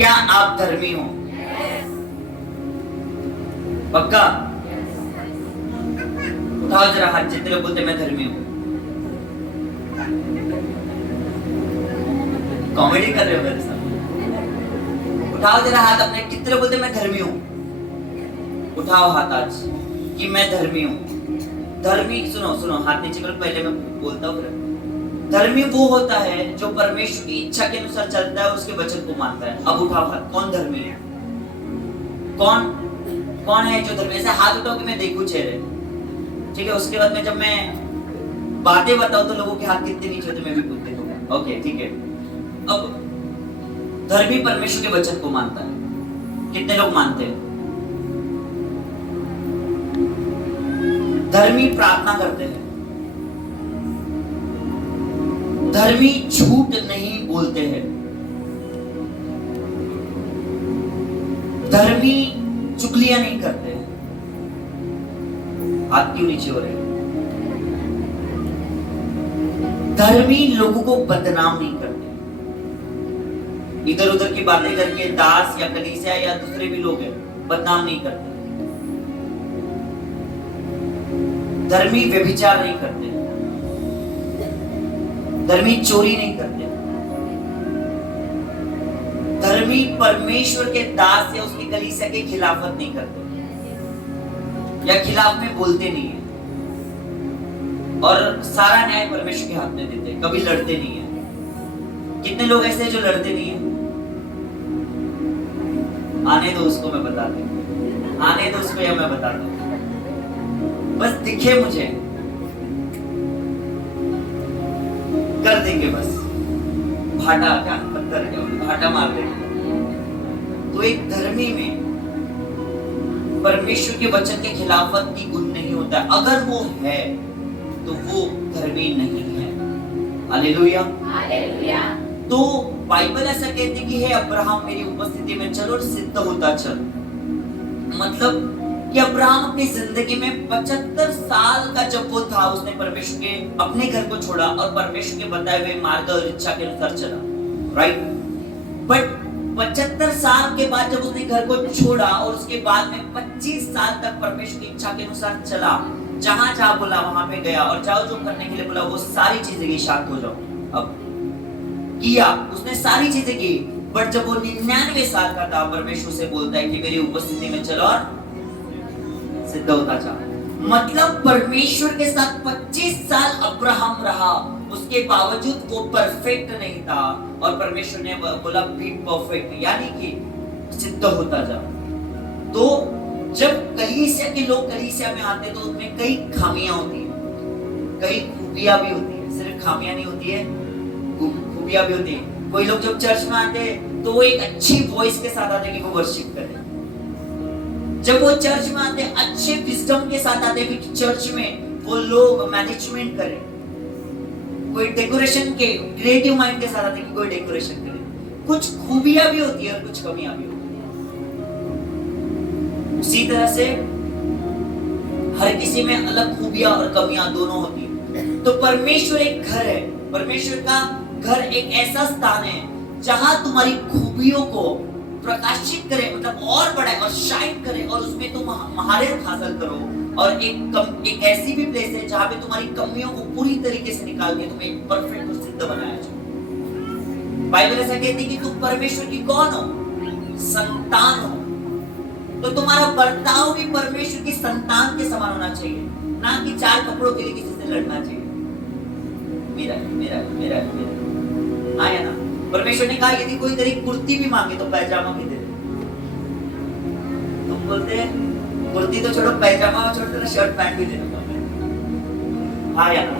क्या आप धर्मी हो? पक्का? उठाओ जरा हाथ जितने लोग बोलते मैं धर्मी हूं। कॉमेडी कर रहे हो मेरे साथ? उठाओ जरा हाथ अपने, कितने लोग बोलते मैं धर्मी हूं? उठाओ हाथ आज कि मैं धर्मी हूं। धर्मी, सुनो सुनो, हाथ नीचे करो, पहले मैं बोलता हूं फिर। धर्मी वो होता है जो परमेश्वर की इच्छा के अनुसार चलता है, उसके वचन को मानता है। अब उठाओ हाथ, कौन धर्मी है? कौन कौन है जो धर्मी? ऐसे हाथ उठाओ कि मैं देखूं चेहरे, ठीक है? उसके बाद में जब मैं बातें बताऊं तो लोगों के हाथ कितने नीचे होते मैं भी खुद देखूंगा। ओके ठीक है। अब धर्मी परमेश्वर के वचन को मानता है। कितने लोग मानते हैं? धर्मी प्रार्थना करते हैं। धर्मी झूठ नहीं बोलते हैं। धर्मी चुगलियां नहीं करते हैं। हाथ क्यों नीचे हो रहे हैं? धर्मी लोगों को बदनाम नहीं करते। इधर उधर की बातें करके दास या कलीसिया या दूसरे भी लोग हैं बदनाम नहीं करते। धर्मी व्यभिचार नहीं करते। धर्मी चोरी नहीं करते। धर्मी परमेश्वर के दास या उसकी कलीसिया के खिलाफत नहीं करते या खिलाफ में बोलते नहीं है। और सारा न्याय परमेश्वर के हाथ में देते हैं, कभी लड़ते नहीं है। कितने लोग ऐसे हैं जो लड़ते नहीं है? आने दो उसको, मैं बता दूं। आने दो उसको या मैं बता दूं। बस दिखे मुझे, कर देंगे बस। भाटा, क्या पत्थर, क्या भाटा मार देंगे। तो एक धर्मी में परमेश्वर के वचन के खिलाफत की गुण नहीं होता। अगर वो है तो वो धर्मी नहीं है। Hallelujah, hallelujah. तो बाइबल ऐसा कहती कि हे अब्राहम मेरी उपस्थिति में चल और सिद्ध होता चल। मतलब कि अब्राहम अपनी जिंदगी में 75 साल का जब वो था, उसने परमेश्वर के अपने घर को छोड़ा और परमेश्वर के बताए हुए मार्ग और इच्छा के अनुसार चला, राइट? बट 75 साल के बाद जब उसने घर को छोड़ा और उसके बाद में 25 साल तक परमेश्वर की इच्छा के अनुसार चला, जहां जहां बोला वहां पे गया और जाओ जो करने के लिए बोला वो सारी चीजें की, शांत हो जाओ। अब किया उसने सारी चीजें की। बट जब वो 99 साल का था, परमेश्वर से बोलता है कि मेरी उपस्थिति में चलो और सिद्ध होता जा। मतलब परमेश्वर के साथ 25 साल अब्राहम रहा, उसके बावजूद वो परफेक्ट नहीं था और परमेश्वर ने बोला बी परफेक्ट, यानी कि सिद्ध होता जा। तो जब कलीसिया के लोग कलीसिया में आते तो उनमें कई खामियां होती हैं, कई खूबियां भी होती है। सिर्फ खामियां नहीं होती है, खूबियां भी होती है। कोई लोग जब चर्च में आते तो वो एक अच्छी वॉइस के साथ आते कि वो वर्शिप करें। जब वो चर्च में आते अच्छे विजडम के साथ आते कि चर्च में वो लोग मैनेजमेंट करें। कोई डेकोरेशन के क्रिएटिव माइंड के साथ आते कि कोई डेकोरेशन करे। कुछ खूबियां भी होती है और कुछ कमियां भी होती है। उसी तरह से हर किसी में अलग खूबियां और कमियां दोनों होती है। तो परमेश्वर एक घर है। परमेश्वर का घर एक ऐसा स्थान है जहां तुम्हारी खूबियों को प्रकाशित करे, मतलब और बढ़ाए और शाइन करे और उसमें तुम महारत हासिल करो। और एक ऐसी भी प्लेस है जहां पे तुम्हारी कमियों को पूरी तरीके से निकाल के तुम्हें परफेक्ट और सिद्ध बनाया जाए। बाइबल ऐसा कहती है कि तुम परमेश्वर की कौन हो? संतान हो। तो तुम्हारा बर्ताव भी परमेश्वर की संतान के समान होना चाहिए, ना कि चार कपड़ों के लिए किसी से लड़ना चाहिए। मेरा मेरा मेरा मेरा आया ना। परमेश्वर ने कहा यदि कोई तेरी कुर्ती भी मांगे तो पैजामा भी दे दे। तुम बोलते हैं कुर्ती तो छोड़ो, पैजामा छोड़ो, शर्ट पैंट भी दे दो। हाँ या ना?